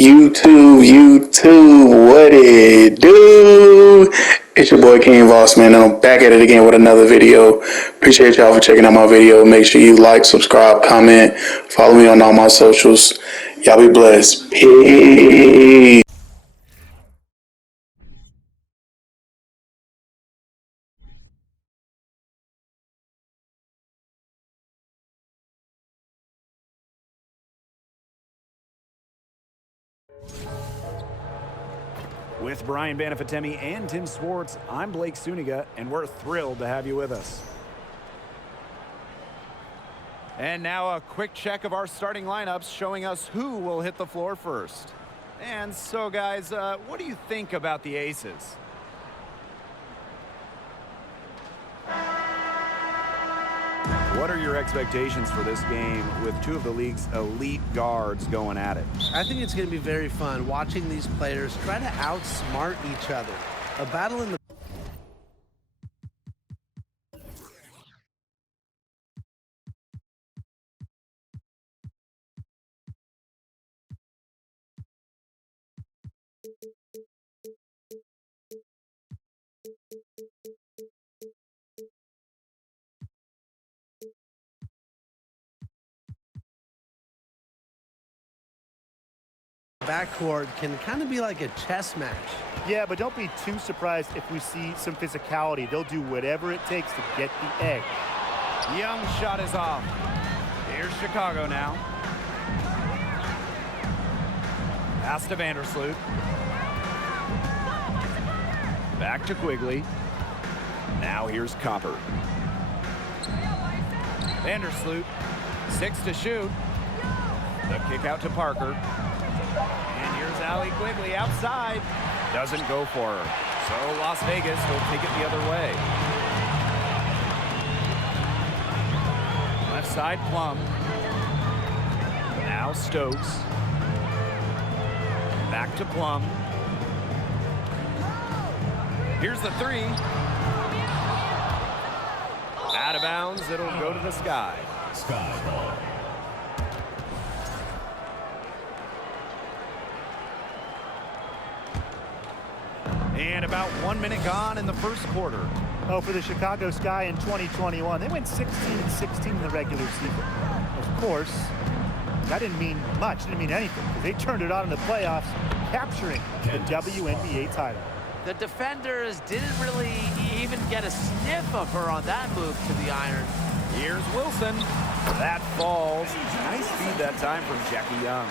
YouTube, what it do? It's your boy King Voss, man, and I'm back at it again with another video. Appreciate y'all for checking out my video. Make sure you like, subscribe, comment, follow me on all my socials. Y'all be blessed. Peace. With Brian Banafatemi and Tim Swartz, I'm Blake Suniga, and we're thrilled to have you with us. And now a quick check of our starting lineups showing us who will hit the floor first. And so, guys, what do you think about the aces? What are your expectations for this game with two of the league's elite guards going at it? I think it's going to be very fun watching these players try to outsmart each other. A battle in the backcourt can kind of be like a chess match. Yeah, but don't be too surprised if we see some physicality. They'll do whatever it takes to get the edge. Young shot is off. Here's Chicago now. Pass to Vandersloot. Back to Quigley. Now here's Copper. Vandersloot. 6 to shoot. The kick out to Parker. And here's Allie Quigley outside. Doesn't go for her. So Las Vegas will take it the other way. Left side Plum. Now Stokes. Back to Plum. Here's the three. Out of bounds. It'll go to the sky. Sky ball. And about 1 minute gone in the first quarter. Oh, for the Chicago Sky in 2021, they went 16-16 in the regular season. Of course, that didn't mean much, didn't mean anything, because they turned it on in the playoffs, capturing the WNBA title. The defenders didn't really even get a sniff of her on that move to the iron. Here's Wilson. That falls. Nice feed that time from Jackie Young.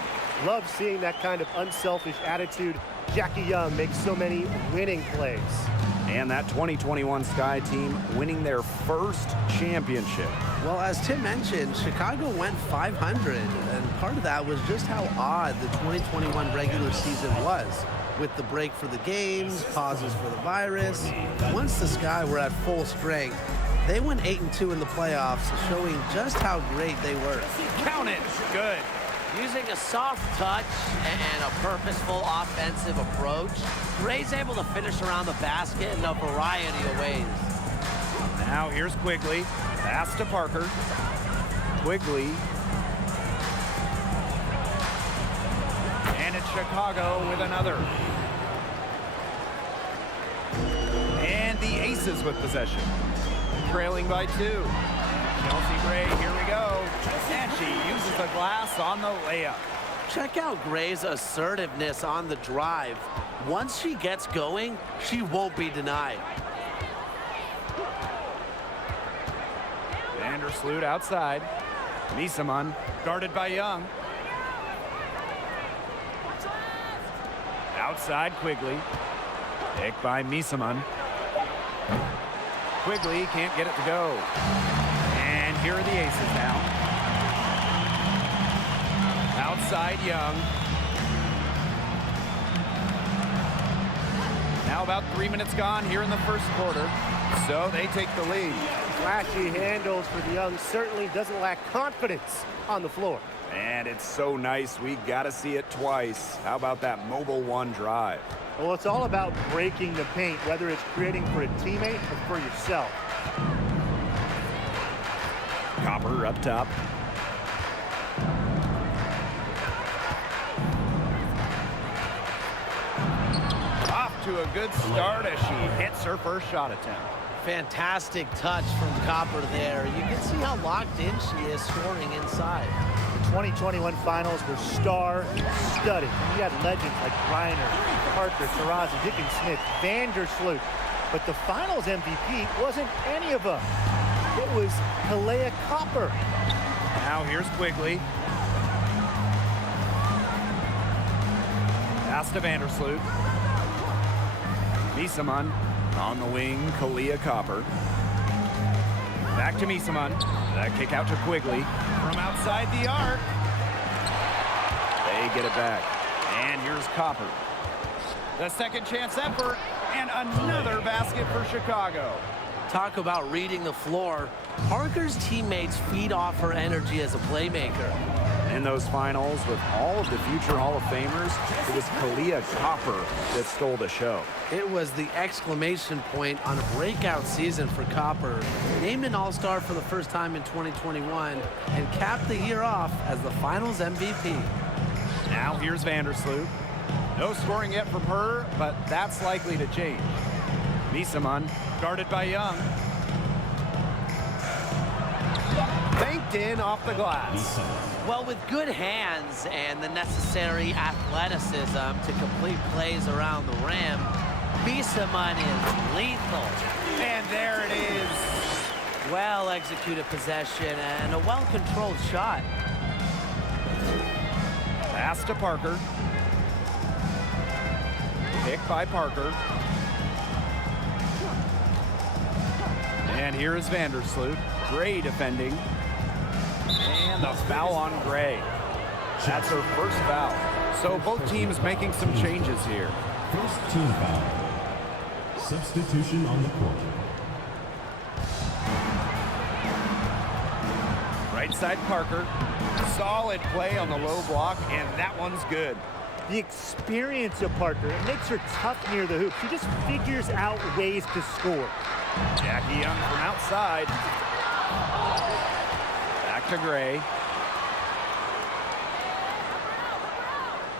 Love seeing that kind of unselfish attitude. Jackie Young makes so many winning plays. And that 2021 Sky team winning their first championship. Well, as Tim mentioned, Chicago went 500, and part of that was just how odd the 2021 regular season was. With the break for the games, pauses for the virus. Once the Sky were at full strength, they went 8-2 in the playoffs, showing just how great they were. Count it. Good. Using a soft touch and a purposeful offensive approach, Gray's able to finish around the basket in a variety of ways. Now here's Quigley. Pass to Parker. Quigley. And it's Chicago with another. And the Aces with possession. Trailing by 2. Chelsea Gray, here we go. And she uses the glass on the layup. Check out Gray's assertiveness on the drive. Once she gets going, she won't be denied. Vandersloot outside. Misaman guarded by Young. Outside Quigley. Picked by Misaman. Quigley can't get it to go. And here are the Aces now. Outside Young. Now about 3 minutes gone here in the first quarter. So they take the lead. Flashy handles for the Young, certainly doesn't lack confidence on the floor. And it's so nice, we gotta see it twice. How about that mobile one drive? Well, it's all about breaking the paint, whether it's creating for a teammate or for yourself. Copper up top. to a good start as she hits her first shot attempt. Fantastic touch from Copper there. You can see how locked in she is scoring inside. The 2021 finals were star-studded. You had legends like Reiner, Parker, Tarazzi, Dickens Smith, Vandersloot. But the finals MVP wasn't any of them. It was Kalea Copper. Now here's Quigley. Pass to Vandersloot. Misaman on the wing, Kalea Copper. Back to Misaman. That kick out to Quigley from outside the arc. They get it back. And here's Copper. The second chance effort and another basket for Chicago. Talk about reading the floor. Parker's teammates feed off her energy as a playmaker. In those finals, with all of the future Hall of Famers, it was Kalea Copper that stole the show. It was the exclamation point on a breakout season for Copper. Named an All-Star for the first time in 2021 and capped the year off as the finals MVP. Now here's Vandersloot. No scoring yet from her, but that's likely to change. Misaman, guarded by Young. Banked in off the glass. Well, with good hands and the necessary athleticism to complete plays around the rim, Misaman is lethal. And there it is. Well-executed possession and a well-controlled shot. Pass to Parker. Pick by Parker. And here is Vandersloot. Gray defending. And the foul on Gray. That's her first foul. So both teams making some changes here. First team foul. Substitution on the court. Right side Parker. Solid play on the low block, and that one's good. The experience of Parker, it makes her tough near the hoop. She just figures out ways to score. Jackie Young from outside. Back to Gray.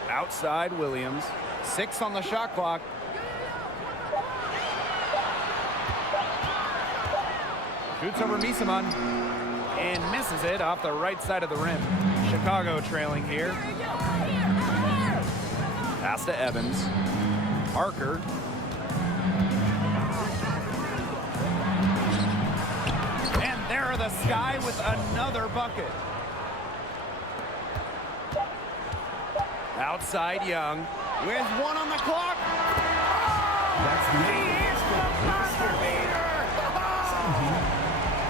Outside Williams. 6 on the shot clock. Shoots over Misaman and misses it off the right side of the rim. Chicago trailing here. Pass to Evans. Parker. And there are the Sky with another bucket. Outside Young with 1 on the clock.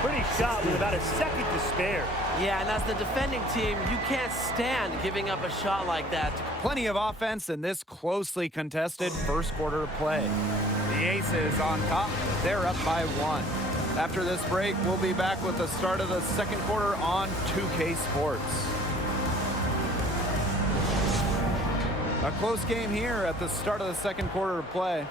Pretty shot with about a second to spare. Yeah, and as the defending team, you can't stand giving up a shot like that. Plenty of offense in this closely contested first quarter of play. The Aces on top. They're up by 1. After this break, we'll be back with the start of the second quarter on 2K Sports. A close game here at the start of the second quarter of play.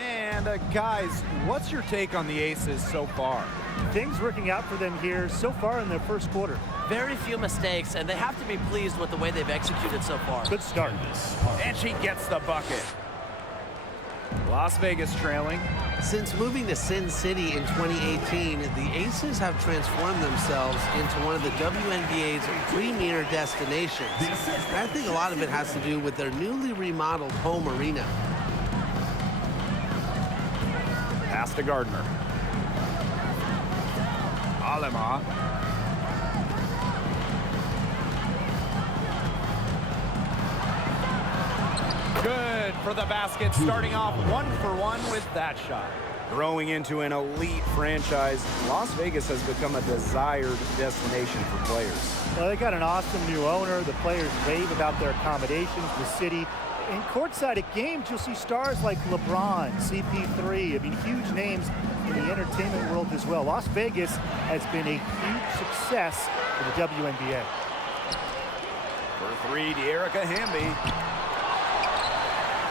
And guys, what's your take on the Aces so far? Things working out for them here so far in their first quarter. Very few mistakes, and they have to be pleased with the way they've executed so far. Good start. And she gets the bucket. Las Vegas trailing. Since moving to Sin City in 2018, the Aces have transformed themselves into one of the WNBA's premier destinations. And I think a lot of it has to do with their newly remodeled home arena. Pass to Gardner. Alema. Good for the basket, starting off 1-for-1 with that shot. Growing into an elite franchise, Las Vegas has become a desired destination for players. Well, they got an awesome new owner. The players rave about their accommodations, the city. In courtside at games, you'll see stars like LeBron, CP3. I mean, huge names in the entertainment world as well. Las Vegas has been a huge success for the WNBA. For 3, De'Erica Hamby.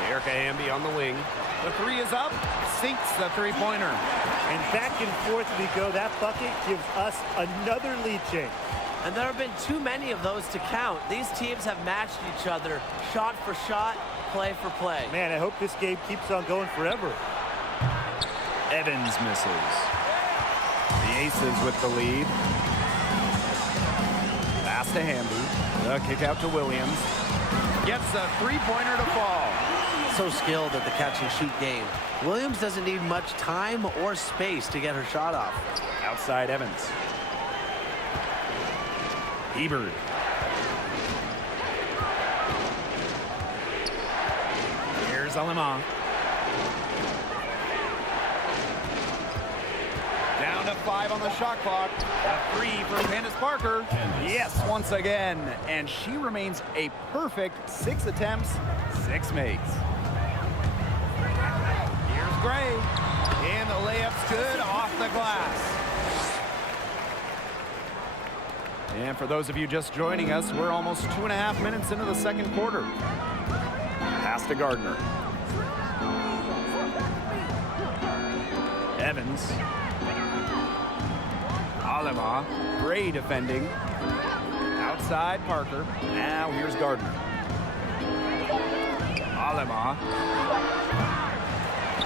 De'Erica Hamby on the wing. The 3 is up, sinks the three-pointer. And back and forth we go. That bucket gives us another lead change. And there have been too many of those to count. These teams have matched each other shot for shot, play for play. Man, I hope this game keeps on going forever. Evans misses. The Aces with the lead. Pass to Hamby. The kick out to Williams. Gets a three-pointer to fall. So skilled at the catch-and-shoot game. Williams doesn't need much time or space to get her shot off. Outside Evans. Ebert. Here's Lemon. Down to 5 on the shot clock. A 3 from Candace Parker. Yes, once again. And she remains a perfect 6 attempts, 6 makes. Here's Gray. And the layup's good off the glass. And for those of you just joining us, we're almost 2.5 minutes into the second quarter. Pass to Gardner. Evans. Alema. Gray defending. Outside Parker. Now here's Gardner. Alema.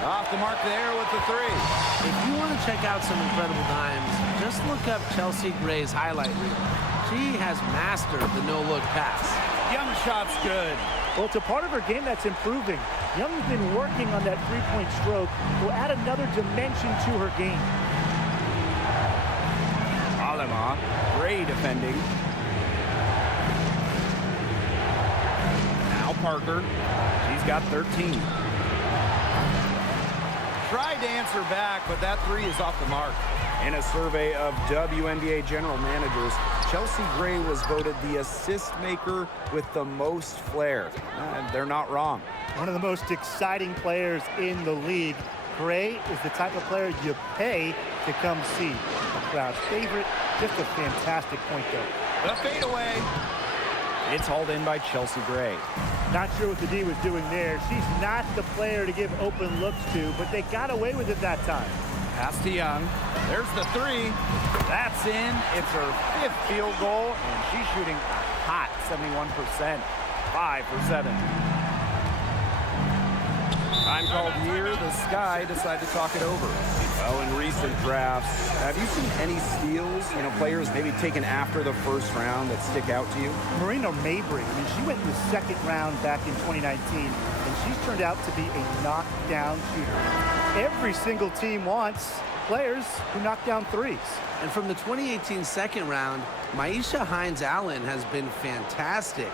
Off the mark there with the 3. If you want to check out some incredible dimes, just look up Chelsea Gray's highlight reel. She has mastered the no-look pass. Young shot's good. Well, it's a part of her game that's improving. Young's been working on that three-point stroke. Will add another dimension to her game. Alema. Gray defending. Now Parker. She's got 13. Tried to answer back, but that 3 is off the mark. In a survey of WNBA general managers, Chelsea Gray was voted the assist maker with the most flair. They're not wrong. One of the most exciting players in the league. Gray is the type of player you pay to come see. A crowd favorite, just a fantastic point though. The fadeaway. It's hauled in by Chelsea Gray. Not sure what the D was doing there. She's not the player to give open looks to, but they got away with it that time. Pass to Young. There's the 3. That's in. It's her 5th field goal, and she's shooting a hot 71%. 5 for 7. Time called here. The Sky decided to talk it over. Well, in recent drafts, have you seen any steals, players maybe taken after the first round that stick out to you? Marina Mabry, she went in the second round back in 2019, and she's turned out to be a knockdown shooter. Every single team wants players who knock down threes. And from the 2018 second round, Maisha Hines-Allen has been fantastic.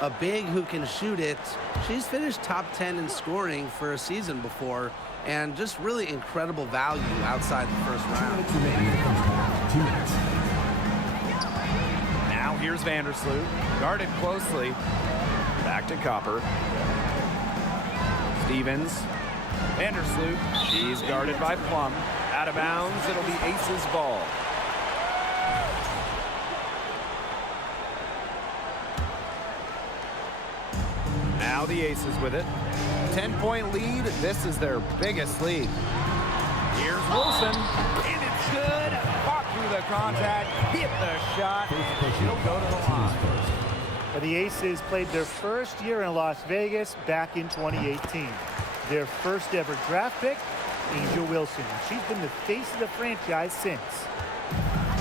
A big who can shoot it. She's finished top 10 in scoring for a season before, and just really incredible value outside the first round. 2 minutes. Now here's Vandersloot, guarded closely. Back to Copper. Stevens. Vandersloot, she's guarded by Plum. Out of bounds, it'll be Aces ball. Now the Aces with it. 10-point lead. This is their biggest lead. Here's Wilson. And it's good. Walk through the contact. Hit the shot. She'll go to the line. The Aces played their first year in Las Vegas back in 2018. Their first ever draft pick, Angel Wilson. She's been the face of the franchise since.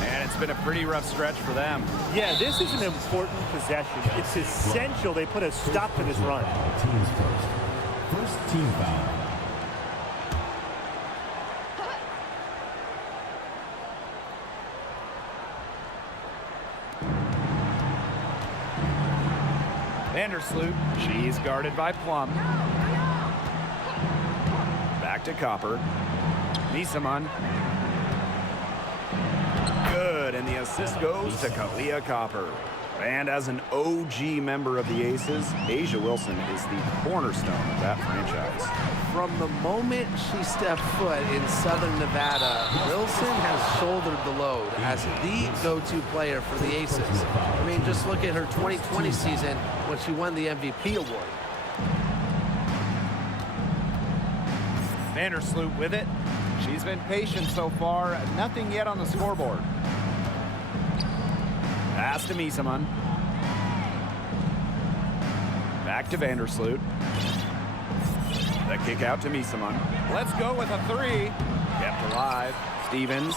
And it's been a pretty rough stretch for them. Yeah, this is an important possession. It's essential they put a stop to this run. Teams first. First team foul. Vandersloot, she's guarded by Plum. Back to Copper. Nisaman. Good, and the assist goes to Kalia Copper. And as an OG member of the Aces, A'ja Wilson is the cornerstone of that franchise. From the moment she stepped foot in Southern Nevada, Wilson has shouldered the load as the go-to player for the Aces. I mean, just look at her 2020 season when she won the MVP award. Vandersloot with it. She's been patient so far. Nothing yet on the scoreboard. Pass Pass to Miesemann. Back to Vandersloot. The kick out to Miesemann. Let's go with a three. Kept alive. Stevens.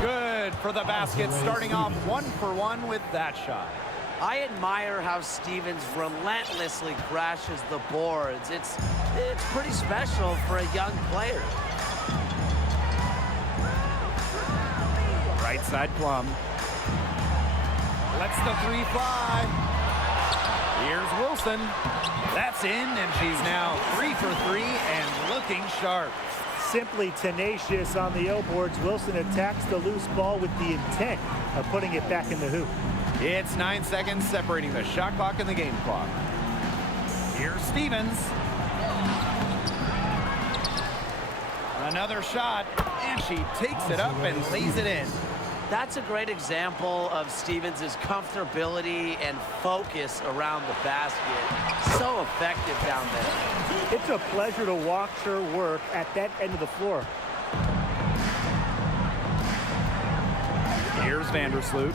Good for the basket, starting off 1 for 1 with that shot. I admire how Stevens relentlessly crashes the boards. It's pretty special for a young player. Right side Plum. Lets the three fly. Here's Wilson. That's in, and she's now 3 for 3 and looking sharp. Simply tenacious on the O boards. Wilson attacks the loose ball with the intent of putting it back in the hoop. It's 9 seconds separating the shot clock and the game clock. Here's Stevens. Another shot, and she takes it up and lays it in. That's a great example of Stevens' comfortability and focus around the basket. So effective down there. It's a pleasure to watch her work at that end of the floor. Here's Vandersloot.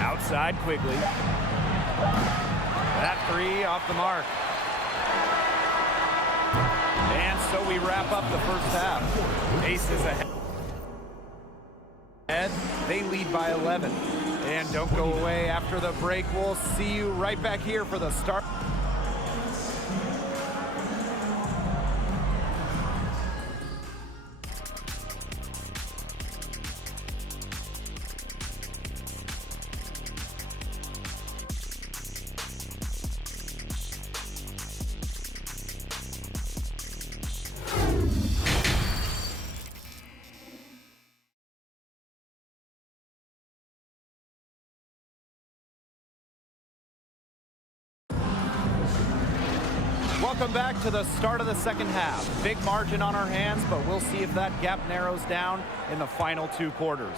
Outside Quigley. That three off the mark. And so we wrap up the first half. Aces ahead. They lead by 11. And don't go away after the break. We'll see you right back here for the start. Welcome back to the start of the second half. Big margin on our hands, but we'll see if that gap narrows down in the final 2 quarters.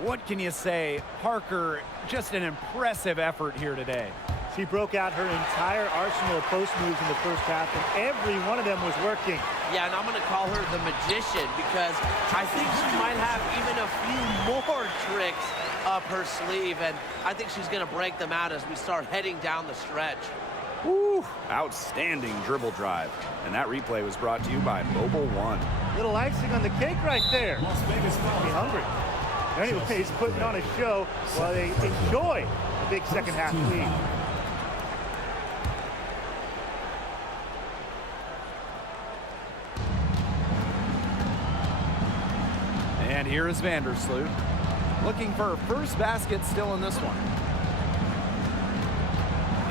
What can you say? Parker, just an impressive effort here today. She broke out her entire arsenal of post moves in the first half, and every one of them was working. Yeah, and I'm going to call her the magician because I think she might have even a few more tricks up her sleeve, and I think she's going to break them out as we start heading down the stretch. Woo! Outstanding dribble drive. And that replay was brought to you by Mobile One. Little icing on the cake right there. Las Vegas Be hungry. Anyways, putting on a show while they enjoy a big second half lead. And here is Vandersloot. Looking for her first basket still in this one.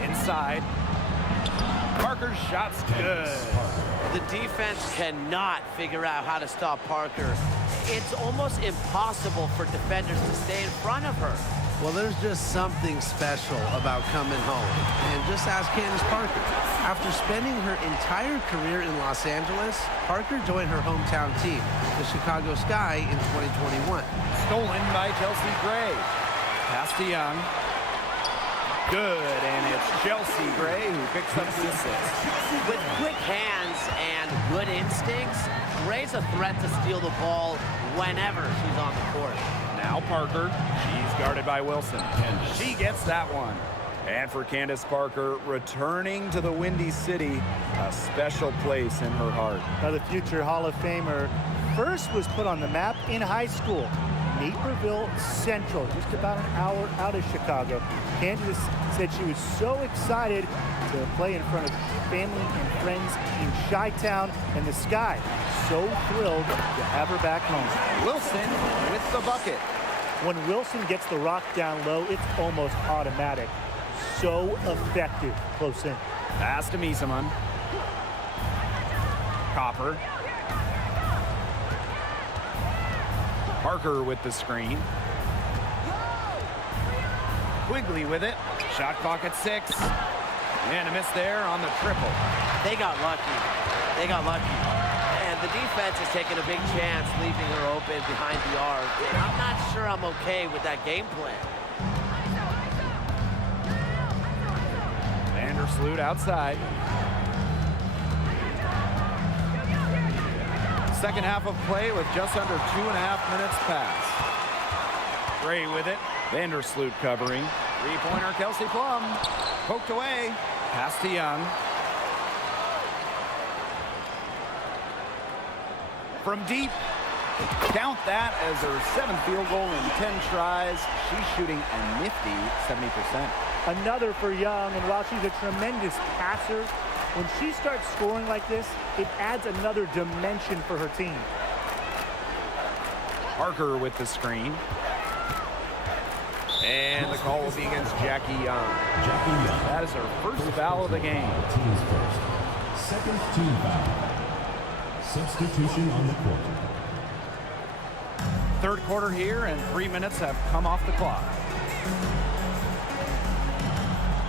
Inside. Parker's shot's good. The defense cannot figure out how to stop Parker. It's almost impossible for defenders to stay in front of her. Well, there's just something special about coming home. And just ask Candace Parker. After spending her entire career in Los Angeles, Parker joined her hometown team, the Chicago Sky, in 2021. Stolen by Chelsea Gray. Pass to Young. Good, and it's Chelsea Gray who picks up the assist. With quick hands and good instincts, Gray's a threat to steal the ball whenever she's on the court. Now Parker, she's guarded by Wilson. And she gets that one. And for Candace Parker, returning to the Windy City, a special place in her heart. Now the future Hall of Famer first was put on the map in high school. Naperville Central, just about an hour out of Chicago. Candace said she was so excited to play in front of family and friends in Chi-Town, and the Sky so thrilled to have her back home. Wilson with the bucket. When Wilson gets the rock down low, it's almost automatic. So effective close in. Pass to Miesemann. Copper. Parker with the screen. Quigley with it. Shot clock at 6. And a miss there on the triple. They got lucky. They got lucky. And the defense is taking a big chance, leaving her open behind the arc. And I'm not sure I'm okay with that game plan. Vandersloot outside. Second half of play with just under 2.5 minutes passed. Gray with it. Vandersloot covering. Three-pointer, Kelsey Plum. Poked away. Pass to Young. From deep. Count that as her 7th field goal in 10 tries. She's shooting a nifty 70%. Another for Young, and while she's a tremendous passer, when she starts scoring like this, it adds another dimension for her team. Parker with the screen. And the call will be against Jackie Young. Jackie Young. That is her first foul of the game. Team's first. Second team foul. Substitution on the court. Third quarter here, and 3 minutes have come off the clock.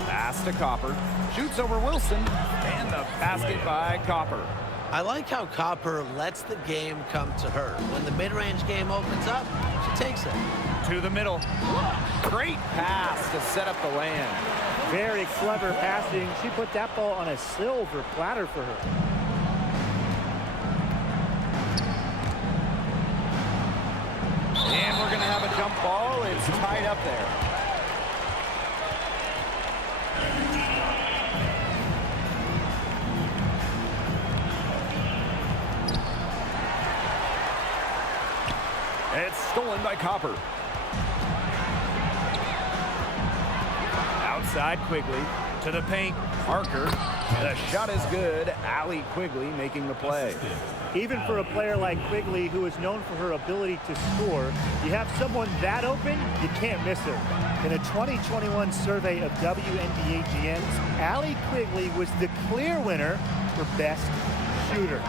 Pass to Copper. Shoots over Wilson. And the basket by Copper. I like how Copper lets the game come to her. When the mid-range game opens up, she takes it. To the middle. Great pass to set up the land. Very clever passing. She put that ball on a silver platter for her. And we're going to have a jump ball. It's tied up there. It's stolen by Copper. Outside Quigley to the paint. Parker. The shot is good. Allie Quigley making the play. Even for a player like Quigley, who is known for her ability to score, you have someone that open, you can't miss her. In a 2021 survey of WNBA GMs, Allie Quigley was the clear winner for best shooter.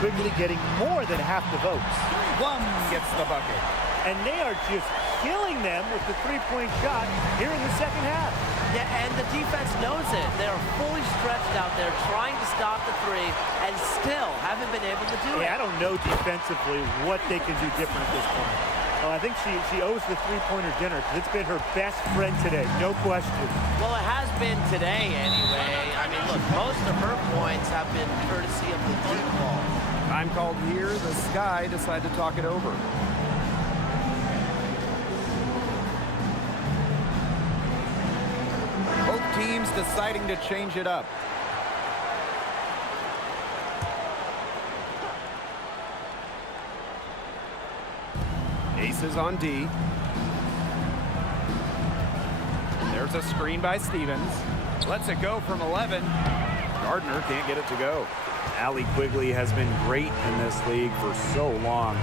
Quigley getting more than half the votes. Plum gets the bucket. And they are just killing them with the three-point shot here in the second half. Yeah, and the defense knows it. They're fully stretched out there trying to stop the three and still haven't been able to do it. Yeah, I don't know defensively what they can do different at this point. Well, I think she owes the three-pointer dinner because it's been her best friend today, no question. Well, it has been today anyway. I mean, look, most of her points have been courtesy of the deep ball. Time called here. The Sky decide to talk it over. Both teams deciding to change it up. Aces on D. There's a screen by Stevens. Lets it go from 11. Gardner can't get it to go. Allie Quigley has been great in this league for so long.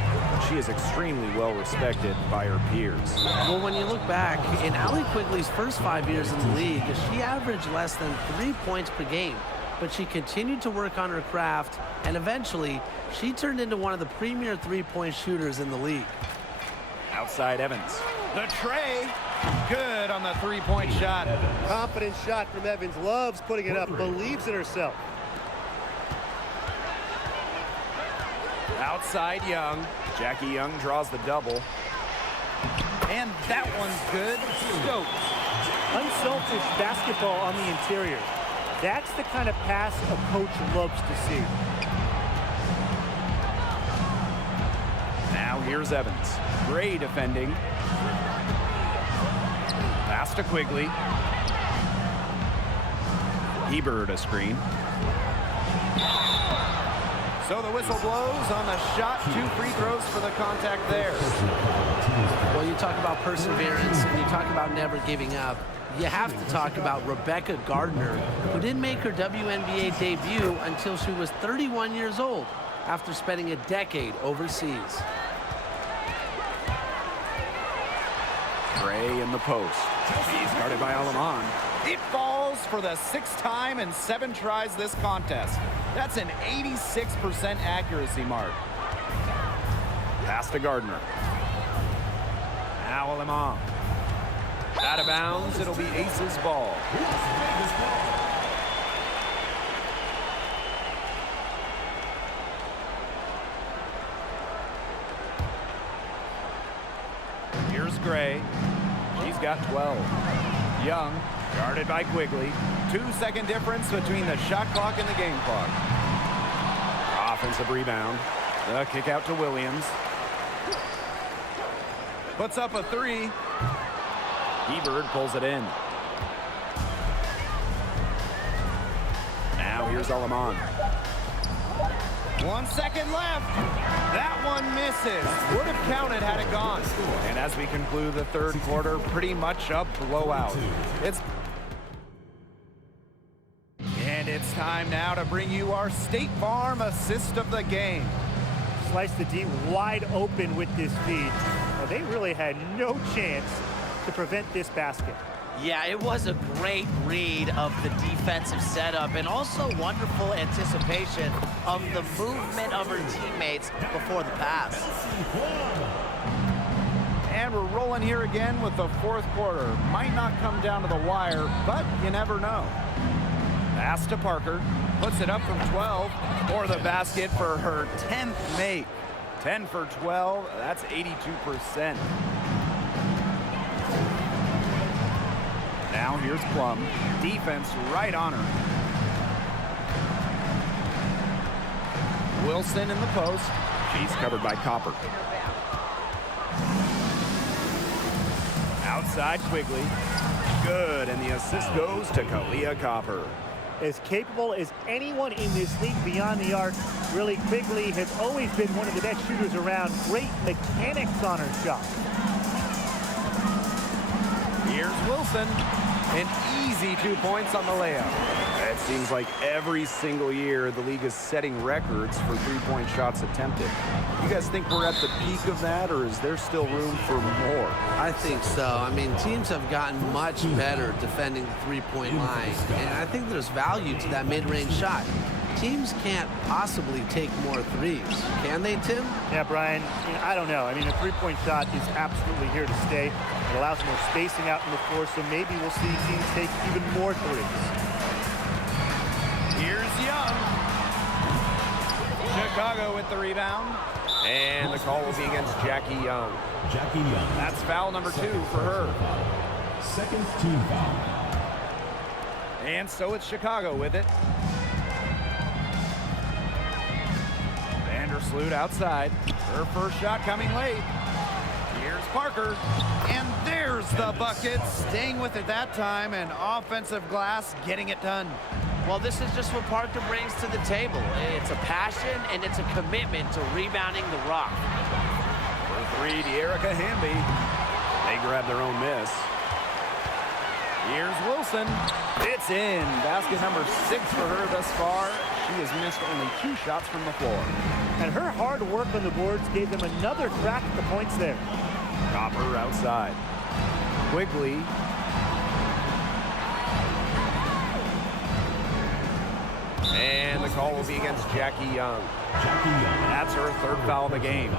She is extremely well respected by her peers. Well, when you look back, in Allie Quigley's first 5 years in the league, she averaged less than 3 points per game. But she continued to work on her craft, and eventually, she turned into one of the premier three-point shooters in the league. Outside Evans. The tray. Good on the three-point shot. Confident shot from Evans. Loves putting it up. Believes in herself. Outside Young. Jackie Young draws the double. And that one's good. Stokes. Unselfish basketball on the interior. That's the kind of pass a coach loves to see. Now here's Evans. Gray defending. Pass to Quigley. Hebert a screen. So the whistle blows on the shot. 2 free throws for the contact there. Well, you talk about perseverance and you talk about never giving up. You have to talk about Rebecca Gardner, who didn't make her WNBA debut until she was 31 years old, after spending a decade overseas. Gray in the post. He's guarded by Alaman. It falls for the 6th time in 7 tries this contest. That's an 86% accuracy mark. Pass to Gardner. Now Alaman. Out of bounds, it'll be Ace's ball. Here's Gray. She's got 12. Young, guarded by Quigley. 2-second difference between the shot clock and the game clock. Offensive rebound. The kick out to Williams. Puts up a 3. Ebert pulls it in. Now here's Alaman. 1 second left. That one misses. Would have counted had it gone. And as we conclude the third quarter, pretty much a blowout. And it's time now to bring you our State Farm assist of the game. Sliced the D wide open with this feed. Well, they really had no chance to prevent this basket. Yeah, it was a great read of the defensive setup and also wonderful anticipation of the movement of her teammates before the pass. And we're rolling here again with the fourth quarter. Might not come down to the wire, but you never know. Pass to Parker, puts it up from 12 for the basket for her 10th make. 10 for 12, that's 82%. Now here's Plum. Defense right on her. Wilson in the post. She's covered by Copper. Outside Quigley. Good, and the assist goes to Kalia Copper. As capable as anyone in this league beyond the arc, really Quigley has always been one of the best shooters around. Great mechanics on her shot. Here's Wilson. An easy 2 points on the layup. It seems like every single year the league is setting records for three-point shots attempted. You guys think we're at the peak of that, or is there still room for more? I think so. I mean, teams have gotten much better defending the three-point line, and I think there's value to that mid-range shot. Teams can't possibly take more threes. Can they, Tim? Yeah, Brian, I don't know. I mean, a three-point shot is absolutely here to stay. It allows more spacing out in the floor, so maybe we'll see teams take even more threes. Here's Young. Chicago with the rebound. And the call will be against Jackie Young. Jackie Young. That's foul number 2 for her. Second team foul. And so it's Chicago with it. Vandersloot outside. Her first shot coming late. Here's Parker. And there's the bucket. Staying with it that time. And offensive glass getting it done. Well, this is just what Parker brings to the table. It's a passion and it's a commitment to rebounding the rock. For 3, De'Erica Hamby. They grab their own miss. Here's Wilson. It's in. Basket number 6 for her thus far. She has missed only 2 shots from the floor. And her hard work on the boards gave them another crack at the points there. Copper outside. Quigley. And the call will be against Jackie Young. Jackie Young. That's her 3rd foul of the game.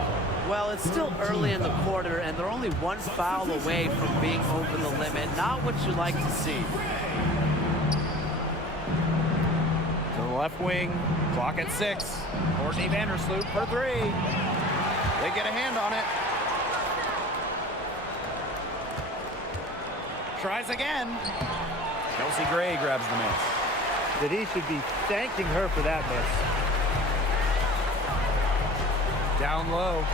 Well, it's still early in the quarter, and they're only 1 foul away from being over the limit. Not what you like to see. To the left wing, clock at 6. Courtney Vandersloot for 3. They get a hand on it. Tries again. Kelsey Gray grabs the miss. That he should be thanking her for that miss. Down low.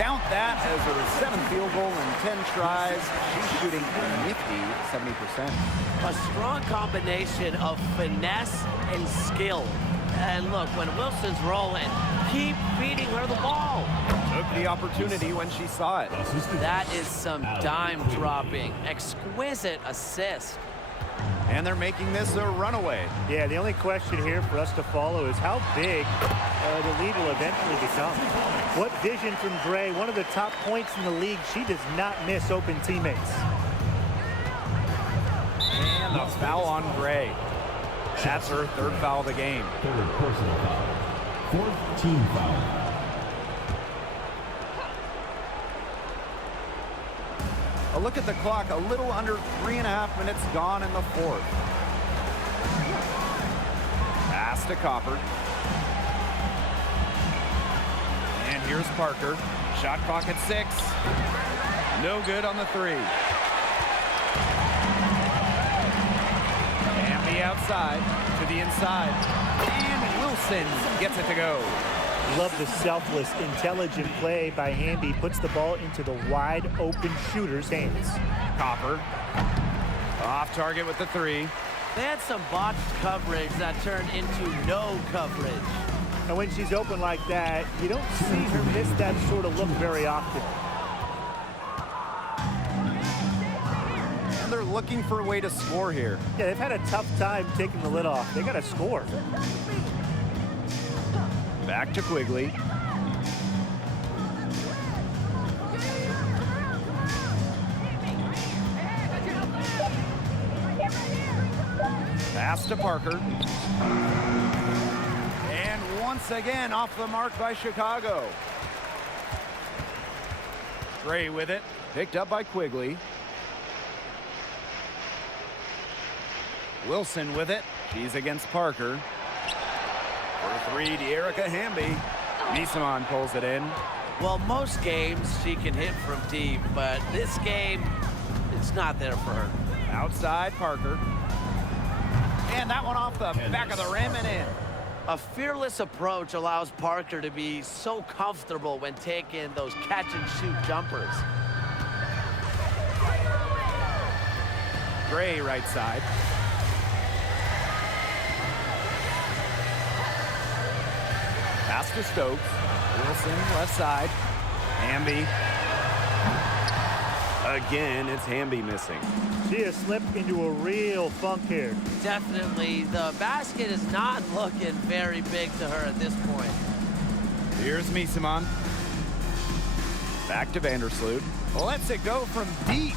Count that as her 7th field goal in 10 tries. She's shooting a nifty 70%. A strong combination of finesse and skill. And look, when Wilson's rolling, keep feeding her the ball. Took the opportunity when she saw it. That is some dime dropping. Exquisite assist. And they're making this a runaway. Yeah, the only question here for us to follow is how big the lead will eventually become. What vision from Gray, one of the top points in the league. She does not miss open teammates. And the foul on Gray. That's her 3rd foul of the game. 3rd personal foul. 4th team foul. A look at the clock, a little under 3.5 minutes gone in the 4th. Pass to Copper. And here's Parker. Shot clock at 6. No good on the 3. Hamby outside to the inside. And Wilson gets it to go. Love the selfless, intelligent play by Hamby. Puts the ball into the wide open shooter's hands. Copper. Off target with the 3. They had some botched coverage that turned into no coverage. And when she's open like that, you don't see her miss that sort of look very often. And they're looking for a way to score here. Yeah, they've had a tough time taking the lid off. They got to score. Back to Quigley. Pass to Parker. And once again off the mark by Chicago. Gray with it. Picked up by Quigley. Wilson with it. She's against Parker. For 3 to Erica Hamby. Nisaman pulls it in. Well, most games she can hit from deep, but this game, it's not there for her. Outside Parker. And that one off the back of the rim and in. A fearless approach allows Parker to be so comfortable when taking those catch-and-shoot jumpers. Gray right side. Pass to Stokes. Wilson left side. Hamby. Again, it's Hamby missing. She has slipped into a real funk here. Definitely, the basket is not looking very big to her at this point. Here's Misaman. Back to Vandersloot. Lets it go from deep.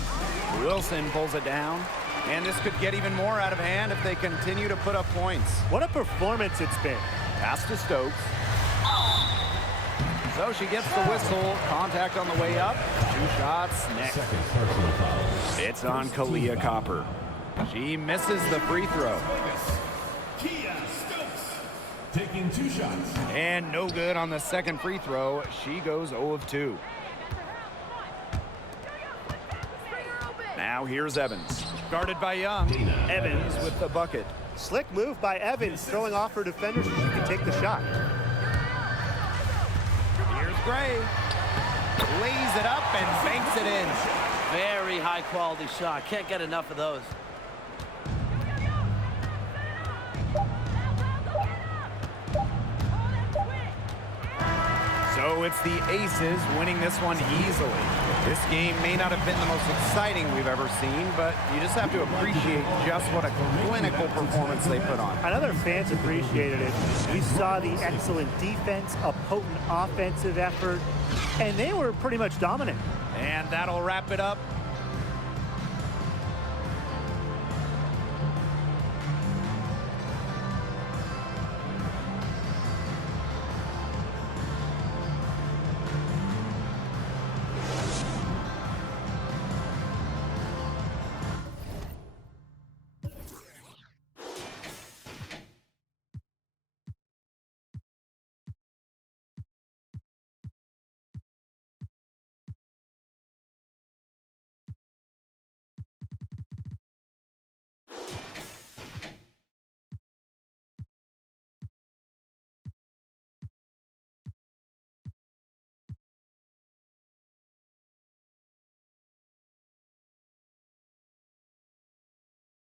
Wilson pulls it down. And this could get even more out of hand if they continue to put up points. What a performance it's been. Pass to Stokes. So she gets the whistle. Contact on the way up. 2 shots next. Second personal foul. It's on Kalia Copper. She misses the free throw. Taking 2 shots. And no good on the second free throw. She goes 0 of 2. Now here's Evans. Guarded by Young. Evans with the bucket. Slick move by Evans, throwing off her defender so she can take the shot. Here's Gray. Lays it up and banks it in. Very high quality shot. Can't get enough of those. So it's the Aces winning this one easily. This game may not have been the most exciting we've ever seen, but you just have to appreciate just what a clinical performance they put on. I know their fans appreciated it. We saw the excellent defense, a potent offensive effort, and they were pretty much dominant. And that'll wrap it up